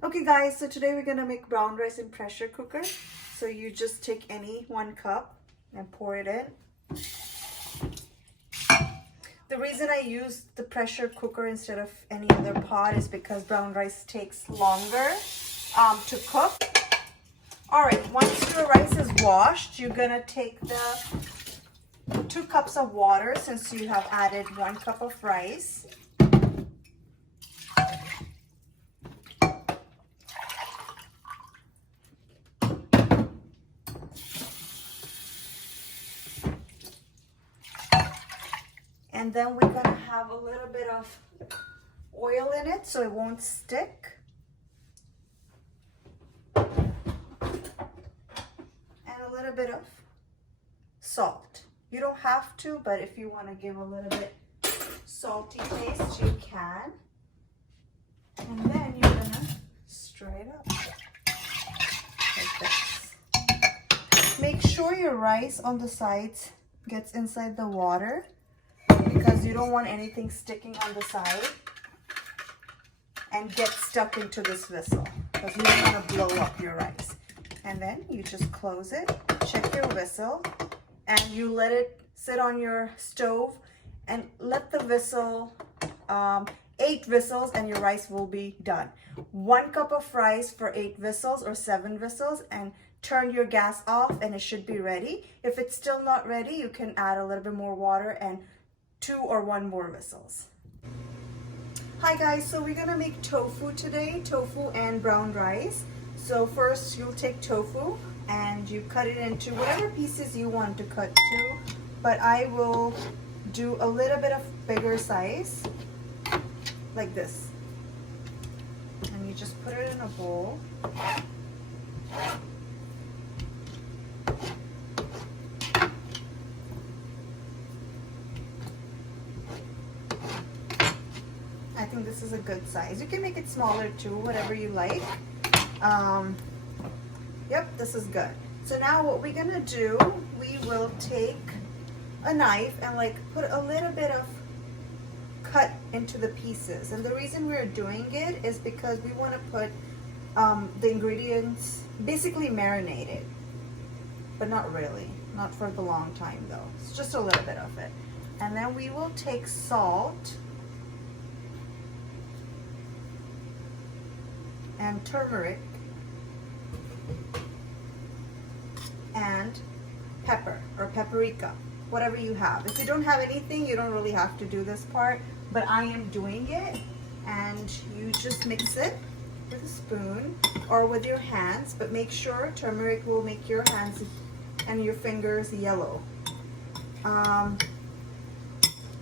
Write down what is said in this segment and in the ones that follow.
Okay guys, so today we're gonna make brown rice in pressure cooker. So you just take any 1 cup and pour it in. The reason I use the pressure cooker instead of any other pot is because brown rice takes longer to cook. All right, once your rice is washed, you're gonna take the 2 cups of water since you have added 1 cup of rice. And then we're gonna have a little bit of oil in it so it won't stick. And a little bit of salt. You don't have to, but if you want to give a little bit salty taste, you can. And then you're gonna stir it up like this. Make sure your rice on the sides gets inside the water, because you don't want anything sticking on the side and get stuck into this vessel, because you don't want to blow up your rice. And then you just close it, check your whistle, and you let it sit on your stove and let the whistle, 8 whistles, and your rice will be done. 1 cup of rice for 8 whistles or 7 whistles, and turn your gas off and it should be ready. If it's still not ready, you can add a little bit more water and 2 or 1 more whistles. Hi guys, so we're gonna make tofu today, tofu and brown rice. So first you'll take tofu and you cut it into whatever pieces you want to cut to, but I will do a little bit of bigger size, like this. And you just put it in a bowl. I think this is a good size. You can make it smaller too, whatever you like. Yep, this is good. So now what we're gonna do, we will take a knife and like put a little bit of cut into the pieces. And the reason we're doing it is because we want to put the ingredients basically marinated, but not really, not for the long time though. It's just a little bit of it. And then we will take salt and turmeric and pepper or paprika, whatever you have. If you don't have anything, you don't really have to do this part, but I am doing it. And you just mix it with a spoon or with your hands, but make sure turmeric will make your hands and your fingers yellow.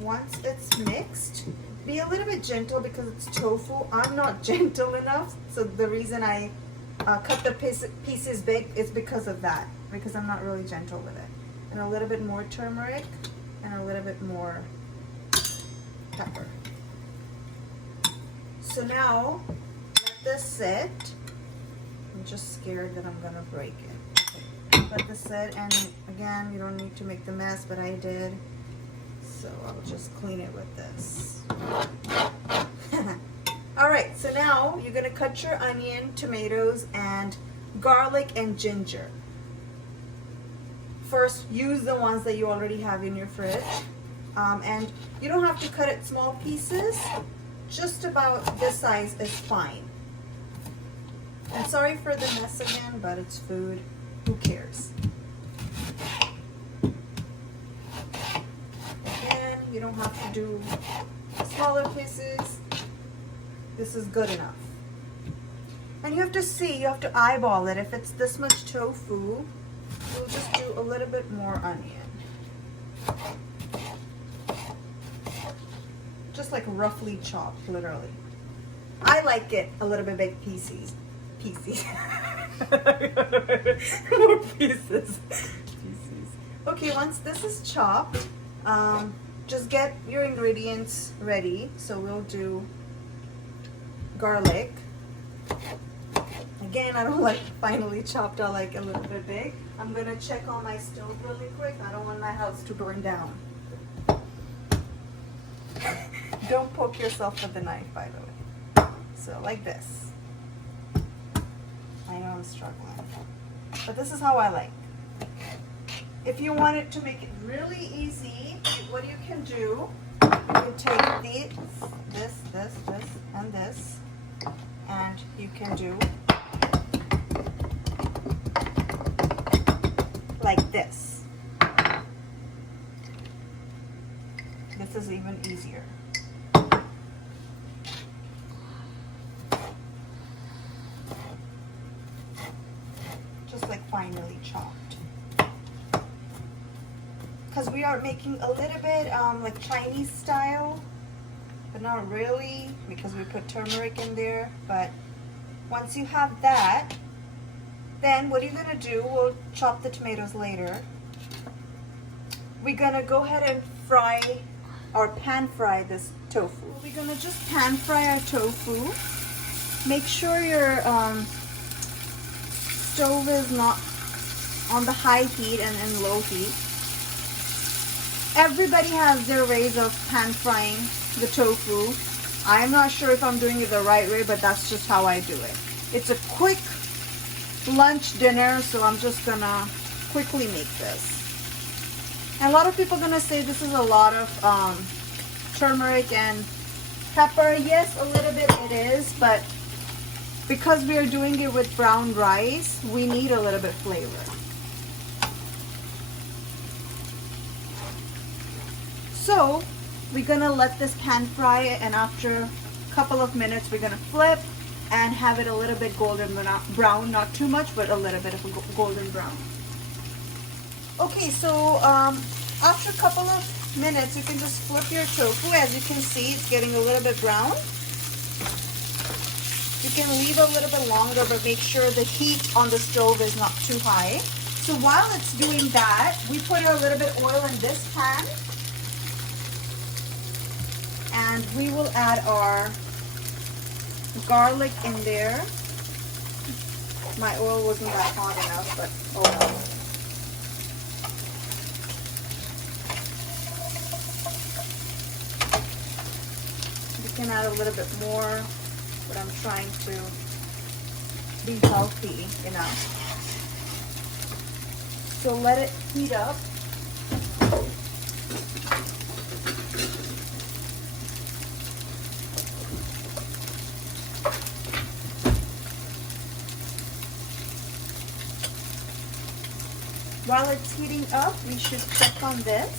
Once it's mixed, be a little bit gentle because it's tofu. I'm not gentle enough, so the reason I cut the pieces big is because of that, because I'm not really gentle with it. And a little bit more turmeric and a little bit more pepper. So now let this sit. I'm just scared that I'm gonna break it. Okay. Let this sit, and again, you don't need to make the mess, but I did. So I'll just clean it with this. All right, so now you're gonna cut your onion, tomatoes, and garlic and ginger. First, use the ones that you already have in your fridge. And you don't have to cut it small pieces. Just about this size is fine. And sorry for the mess again, but it's food. Who cares? You don't have to do smaller pieces. This is good enough. And you have to see, you have to eyeball it. If it's this much tofu, we'll just do a little bit more onion. Just like roughly chopped, literally. I like it a little bit big pieces. More pieces. Okay, once this is chopped, just get your ingredients ready. So we'll do garlic. Again, I don't like finely chopped, I like a little bit big. I'm gonna check on my stove really quick. I don't want my house to burn down. Don't poke yourself with the knife, by the way. So like this. I know I'm struggling, but this is how I like. If you wanted to make it really easy, what you can do, you can take this, and this, and you can do like this. This is even easier. Just like finely chopped. Because we are making a little bit like Chinese style, but not really because we put turmeric in there. But once you have that, then what you're gonna do, we'll chop the tomatoes later. We're gonna go ahead and fry or pan fry this tofu. We're gonna just pan fry our tofu. Make sure your stove is not on the high heat and in low heat. Everybody has their ways of pan frying the tofu. I'm not sure if I'm doing it the right way, but that's just how I do it. It's a quick lunch dinner, so I'm just gonna quickly make this. And a lot of people are gonna say this is a lot of turmeric and pepper. Yes, a little bit it is, but because we are doing it with brown rice, we need a little bit flavor. So we're gonna let this pan fry, and after a couple of minutes we're gonna flip and have it a little bit golden brown, not too much, but a little bit of a golden brown. Okay, so after a couple of minutes you can just flip your tofu. As you can see, it's getting a little bit brown. You can leave a little bit longer, but make sure the heat on the stove is not too high. So while it's doing that, we put a little bit oil in this pan. And we will add our garlic in there. My oil wasn't that hot enough, but oh well. You can add a little bit more, but I'm trying to be healthy enough. So let it heat up. While it's heating up, we should check on this.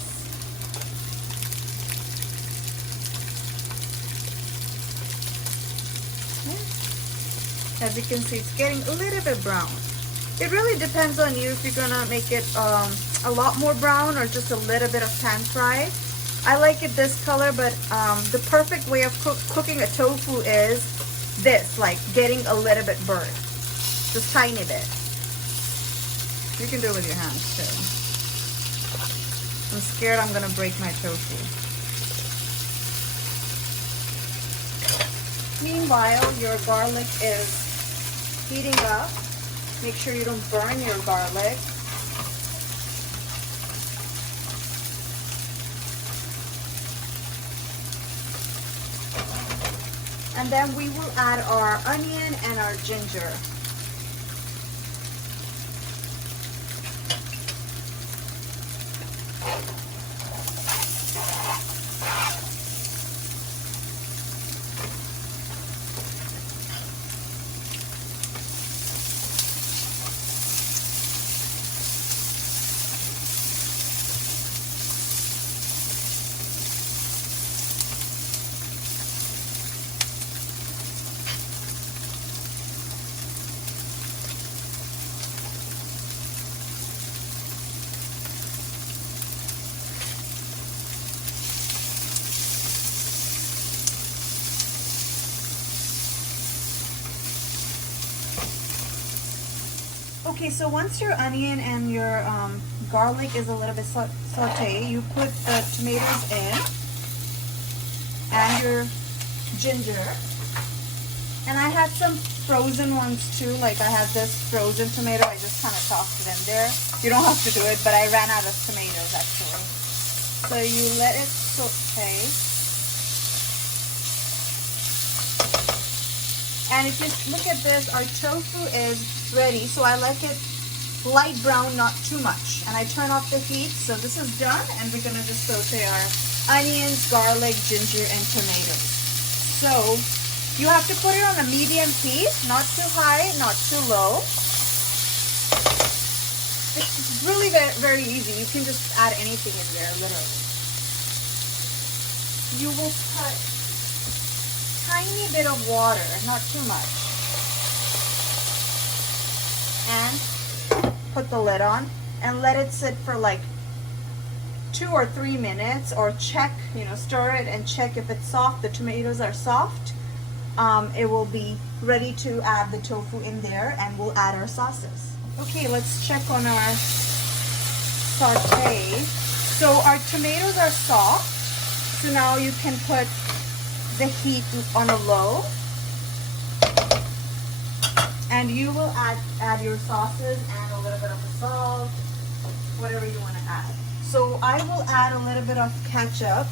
Okay. As you can see, it's getting a little bit brown. It really depends on you if you're gonna make it a lot more brown or just a little bit of pan fry. I like it this color, but the perfect way of cooking a tofu is this, like getting a little bit burnt, just tiny bit. You can do it with your hands too. I'm scared I'm gonna break my tofu. Meanwhile, your garlic is heating up. Make sure you don't burn your garlic. And then we will add our onion and our ginger. Okay, so once your onion and your garlic is a little bit sauté, you put the tomatoes in and your ginger. And I had some frozen ones too, like I had this frozen tomato. I just kind of tossed it in there. You don't have to do it, but I ran out of tomatoes actually. So you let it saute. And if you look at this, our tofu is ready. So I like it light brown, not too much. And I turn off the heat. So this is done. And we're going to just saute our onions, garlic, ginger, and tomatoes. So you have to put it on a medium heat, not too high, not too low. It's really very, very easy. You can just add anything in there, literally. You will put tiny bit of water, not too much. And put the lid on and let it sit for like 2 or 3 minutes, or check, stir it and check if it's soft. The tomatoes are soft. It will be ready to add the tofu in there, and we'll add our sauces. Okay, let's check on our saute. So our tomatoes are soft. So now you can put the heat on a low. And you will add your sauces and a little bit of the salt, whatever you want to add. So I will add a little bit of ketchup,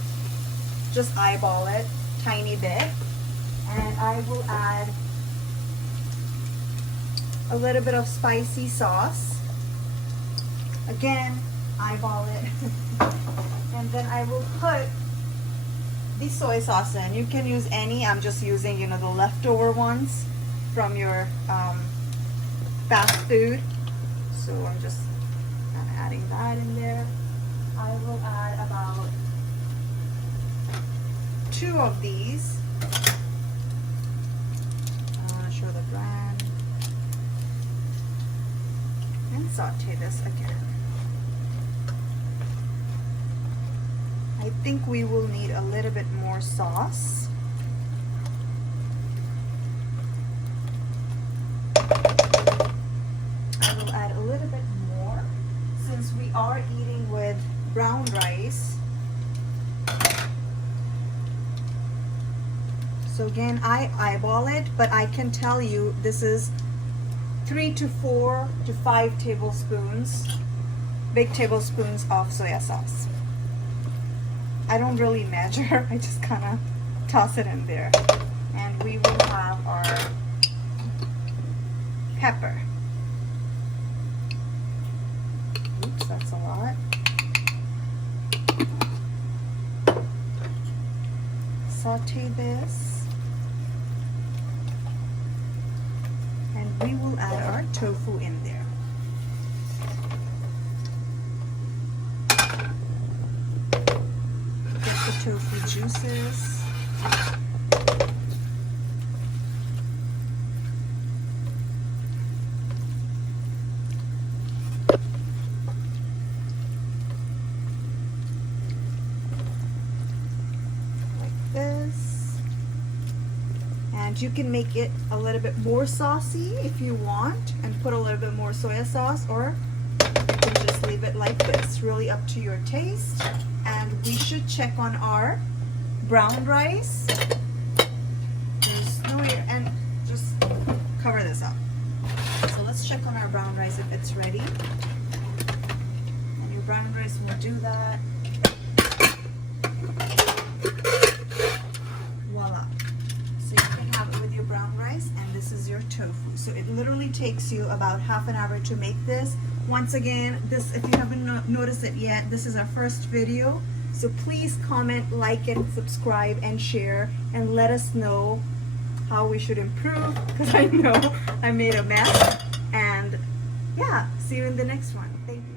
just eyeball it, tiny bit. And I will add a little bit of spicy sauce. Again, eyeball it. And then I will put the soy sauce in. You can use any. I'm just using, the leftover ones from your fast food. So I'm just adding that in there. I will add about 2 of these. I want to show the brand. And saute this again. I think we will need a little bit more sauce. I will add a little bit more since we are eating with brown rice. So again, I eyeball it, but I can tell you this is 3 to 4 to 5 tablespoons, big tablespoons of soy sauce. I don't really measure, I just kind of toss it in there. And we will have our pepper. Oops, that's a lot. Saute this. And we will add our tofu in there. Get the tofu juices. Like this. And you can make it a little bit more saucy if you want and put a little bit more soy sauce, or you can just leave it like this. Really up to your taste. And we should check on our brown rice. There's no way, and just cover this up. So let's check on our brown rice if it's ready. And your brown rice will do that. Voila. So you can have it with your brown rice, and this is your tofu. So it literally takes you about half an hour to make this. Once again, this, if you haven't noticed it yet, this is our first video. So please comment, like, and subscribe, and share, and let us know how we should improve, because I know I made a mess. And yeah, see you in the next one. Thank you.